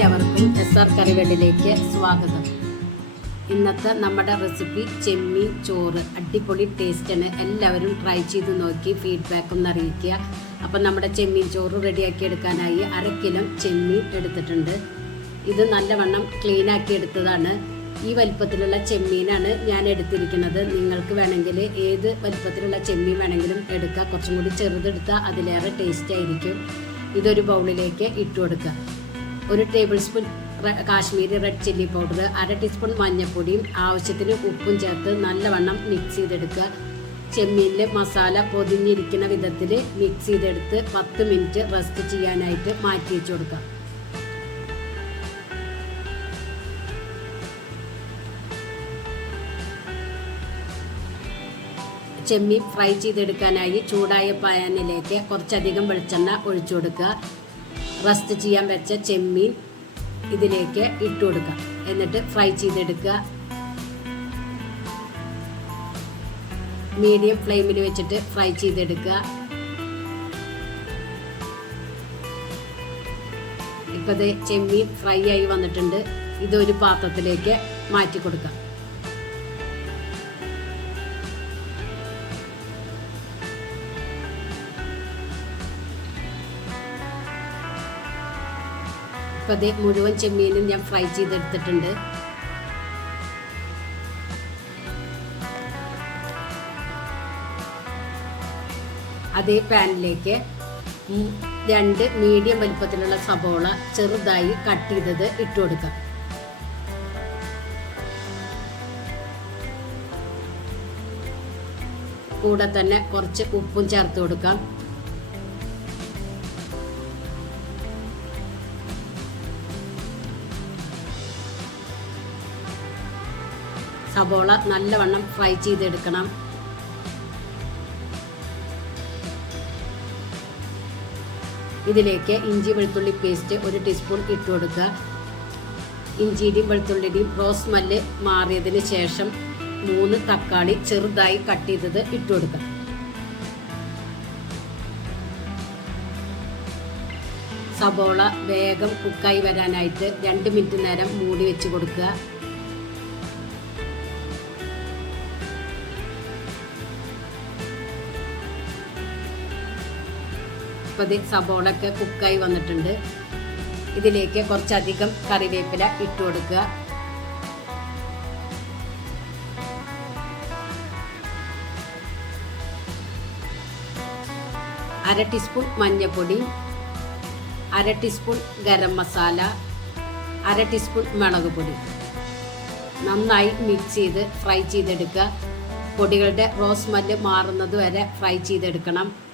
എല്ലാവർക്കും S R കറിവേളിലേക്ക് സ്വാഗതം. ഇന്നത്തെ നമ്മുടെ റെസിപ്പി ചെമ്മീൻ ചോറ്. അടിപൊളി ടേസ്റ്റാണ് എല്ലാവരും ട്രൈ ചെയ്ത് നോക്കി ഫീഡ്ബാക്ക് ഒന്ന് അറിയിക്കുക. അപ്പം നമ്മുടെ ചെമ്മീൻ ചോറ് റെഡിയാക്കി എടുക്കാനായി അര കിലോ ചെമ്മീൻ എടുത്തിട്ടുണ്ട്. ഇത് നല്ലവണ്ണം ക്ലീൻ ആക്കി എടുത്തതാണ്. ഈ വലിപ്പത്തിലുള്ള ചെമ്മീനാണ് ഞാൻ എടുത്തിരിക്കുന്നത്. നിങ്ങൾക്ക് വേണമെങ്കിൽ ഏത് വലിപ്പത്തിലുള്ള ചെമ്മീൻ വേണമെങ്കിലും എടുക്കുക കുറച്ചും കൂടി ചെറുതെടുത്താൽ അതിലേറെ ടേസ്റ്റ് ആയിരിക്കും. ഇതൊരു ബൗളിലേക്ക് ഇട്ടു കൊടുക്കുക ഒരു tablespoon Kashmiri red chilli powder അര ടീസ്പൂൺ മഞ്ഞൾപ്പൊടിയും ആവശ്യത്തിന് ഉപ്പും ചേർത്ത് നല്ലവണ്ണം മിക്സ് ചെയ്തെടുക്കുക. ചെമ്മീനിലെ മസാല പൊതിഞ്ഞിരിക്കുന്ന വിധത്തിൽ മിക്സ് ചെയ്തെടുത്ത് പത്ത് മിനിറ്റ് റെസ്റ്റ് ചെയ്യാനായിട്ട് മാറ്റി വെച്ച് കൊടുക്കുക. ചെമ്മീൻ ഫ്രൈ ചെയ്തെടുക്കാനായി ചൂടായ പാനിലേക്ക് കുറച്ചധികം വെളിച്ചെണ്ണ ഒഴിച്ചു കൊടുക്കുക. റസ്റ്റ് ചെയ്യാൻ വെച്ച ചെമ്മീൻ ഇതിലേക്ക് ഇട്ട് കൊടുക്കുക എന്നിട്ട് ഫ്രൈ ചെയ്തെടുക്കുക. മീഡിയം ഫ്ലെയിമിൽ വെച്ചിട്ട് ഫ്രൈ ചെയ്തെടുക്കുക. ഇപ്പത് ചെമ്മീൻ ഫ്രൈ ആയി വന്നിട്ടുണ്ട്. ഇതൊരു പാത്രത്തിലേക്ക് മാറ്റി കൊടുക്കാം. ഇപ്പം അത് മുഴുവൻ ചെമ്മീനും ഞാൻ ഫ്രൈ ചെയ്തെടുത്തിട്ടുണ്ട്. അതേ പാനിലേക്ക് രണ്ട് മീഡിയം വലിപ്പത്തിലുള്ള സബോള ചെറുതായി കട്ട് ചെയ്തത് ഇട്ട് കൊടുക്കാം. കൂടെ തന്നെ കുറച്ച് ഉപ്പും ചേർത്ത് കൊടുക്കാം. സബോള നല്ലവണ്ണം ഫ്രൈ ചെയ്തെടുക്കണം. ഇതിലേക്ക് ഇഞ്ചി വെളുത്തുള്ളി പേസ്റ്റ് ഒരു ടീസ്പൂൺ ഇട്ട് കൊടുക്കുക. ഇഞ്ചിയുടെയും വെളുത്തുള്ളിയുടെയും റോസ് മല്ല് മാറിയതിന് ശേഷം മൂന്ന് തക്കാളി ചെറുതായി കട്ട് ചെയ്തത് ഇട്ട് കൊടുക്കുക. സബോള വേഗം കുക്കായി വരാനായിട്ട് രണ്ട് മിനിറ്റ് നേരം മൂടി വെച്ച് കൊടുക്കുക. ഇപ്പോൾ ഇത് സബോളൊക്കെ കുക്കായി വന്നിട്ടുണ്ട്. ഇതിലേക്ക് കുറച്ചധികം കറിവേപ്പില ഇട്ട് കൊടുക്കുക. അര ടീസ്പൂൺ മഞ്ഞൾപ്പൊടി അര ടീസ്പൂൺ ഗരം മസാല അര ടീസ്പൂൺ മുളക് പൊടി. നന്നായി മിക്സ് ചെയ്ത് ഫ്രൈ ചെയ്തെടുക്കുക. പൊടികളുടെ റോസ് മല്ല് മാറുന്നത് വരെ ഫ്രൈ ചെയ്തെടുക്കണം.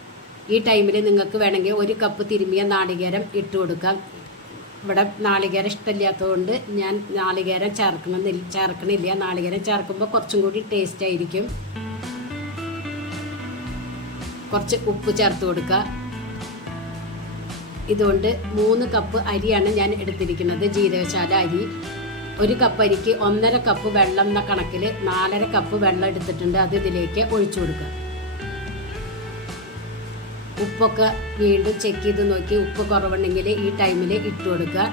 ഈ ടൈമിൽ നിങ്ങൾക്ക് വേണമെങ്കിൽ ഒരു കപ്പ് തിരുമ്മിയ നാളികേരം ഇട്ട് കൊടുക്കാം. ഇവിടെ നാളികേരം ഇഷ്ടമില്ലാത്തതുകൊണ്ട് ഞാൻ നാളികേരം ചേർക്കണമെന്നില്ല ചേർക്കണില്ല. നാളികേരം ചേർക്കുമ്പോൾ കുറച്ചും കൂടി ടേസ്റ്റ് ആയിരിക്കും. കുറച്ച് ഉപ്പ് ചേർത്ത് കൊടുക്കുക. ഇതുകൊണ്ട് മൂന്ന് കപ്പ് അരിയാണ് ഞാൻ എടുത്തിരിക്കുന്നത്. ജീരകശാല അരി. ഒരു കപ്പ് അരിക്ക് ഒന്നര കപ്പ് വെള്ളം എന്ന കണക്കിൽ നാലര കപ്പ് വെള്ളം എടുത്തിട്ടുണ്ട്. അത് ഇതിലേക്ക് ഒഴിച്ചു കൊടുക്കുക. ഉപ്പൊക്കെ വീണ്ടും ചെക്ക് ചെയ്ത് നോക്കി. ഉപ്പ് കുറവുണ്ടെങ്കിൽ ഈ ടൈമിൽ ഇട്ട് കൊടുക്കുക.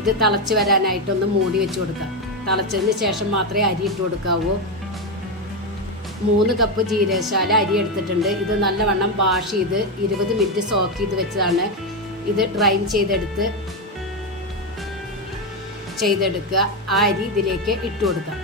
ഇത് തിളച്ച് വരാനായിട്ടൊന്ന് മൂടി വെച്ച് കൊടുക്കുക. തിളച്ചതിന് ശേഷം മാത്രമേ അരി ഇട്ട് കൊടുക്കാവൂ. മൂന്ന് കപ്പ് ജീരകശാല അരി എടുത്തിട്ടുണ്ട്. ഇത് നല്ലവണ്ണം വാഷ് ചെയ്ത് ഇരുപത് മിനിറ്റ് സോക്ക് ചെയ്ത് വെച്ചതാണ്. ഇത് ഡ്രൈൻ ചെയ്തെടുത്ത് ചെയ്തെടുക്കുക. ആ അരി ഇതിലേക്ക് ഇട്ട് കൊടുക്കുക.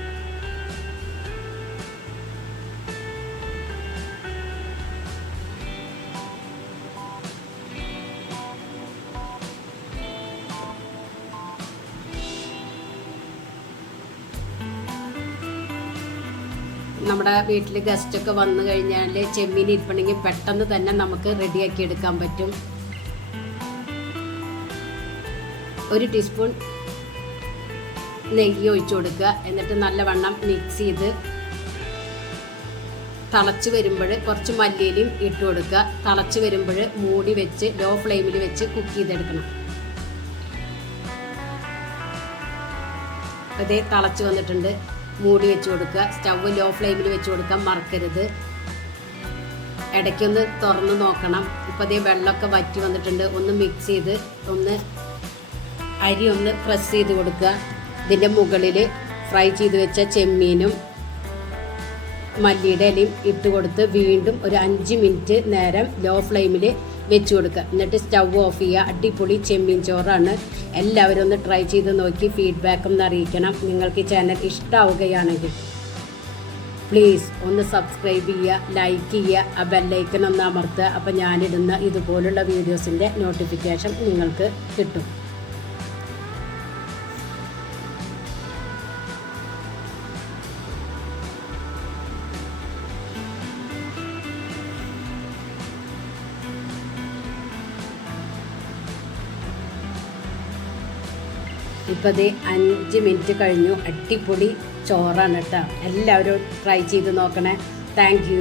നമ്മുടെ വീട്ടിൽ ഗസ്റ്റൊക്കെ വന്നു കഴിഞ്ഞാൽ ചെമ്മീൻ ഇരിപ്പണമെങ്കിൽ പെട്ടെന്ന് തന്നെ നമുക്ക് റെഡിയാക്കി എടുക്കാൻ പറ്റും. ഒരു ടീസ്പൂൺ നെയ്യ് ഒഴിച്ചു കൊടുക്കുക. എന്നിട്ട് നല്ലവണ്ണം മിക്സ് ചെയ്ത് തിളച്ച് വരുമ്പോൾ കുറച്ച് മല്ലിയിലും ഇട്ട് കൊടുക്കുക. തിളച്ച് വരുമ്പോൾ മൂടി വെച്ച് ലോ ഫ്ലെയിമിൽ വെച്ച് കുക്ക് ചെയ്തെടുക്കണം. അതേ തിളച്ച് വന്നിട്ടുണ്ട്. മൂടി വെച്ച് കൊടുക്കുക. സ്റ്റവ് ലോ ഫ്ലെയിമിൽ വെച്ച് കൊടുക്കാൻ മറക്കരുത്. ഇടയ്ക്കൊന്ന് തുറന്ന് നോക്കണം. ഇപ്പം അതേ വെള്ളമൊക്കെ വറ്റി വന്നിട്ടുണ്ട്. ഒന്ന് മിക്സ് ചെയ്ത് ഒന്ന് അരി ഒന്ന് പ്രസ് ചെയ്ത് കൊടുക്കുക. ഇതിന്റെ മുകളിൽ ഫ്രൈ ചെയ്ത് വെച്ച ചെമ്മീനും മല്ലിയുടെ ഇലയും ഇട്ട് കൊടുത്ത് വീണ്ടും ഒരു അഞ്ച് മിനിറ്റ് നേരം ലോ ഫ്ലെയിമിൽ വെച്ച് കൊടുക്കുക. എന്നിട്ട് സ്റ്റൗ ഓഫ് ചെയ്യുക. അടിപൊളി ചെമ്മീൻ ചോറാണ്. എല്ലാവരും ഒന്ന് ട്രൈ ചെയ്ത് നോക്കി. ഫീഡ്ബാക്ക് അറിയിക്കണം. നിങ്ങൾക്ക് ഈ ചാനൽ ഇഷ്ടമാവുകയാണെങ്കിൽ പ്ലീസ് ഒന്ന് സബ്സ്ക്രൈബ് ചെയ്യുക ലൈക്ക് ചെയ്യുക ആ ബെല്ലൈക്കൺ ഒന്ന് അമർത്തുക. അപ്പോൾ ഞാനിടുന്ന ഇതുപോലുള്ള വീഡിയോസിന്റെ നോട്ടിഫിക്കേഷൻ നിങ്ങൾക്ക് കിട്ടും. ഇപ്പോൾ അത് അഞ്ച് മിനിറ്റ് കഴിഞ്ഞു. അട്ടിപ്പൊടി ചോറാണ് കേട്ടോ. എല്ലാവരും ട്രൈ ചെയ്ത് നോക്കണേ. താങ്ക്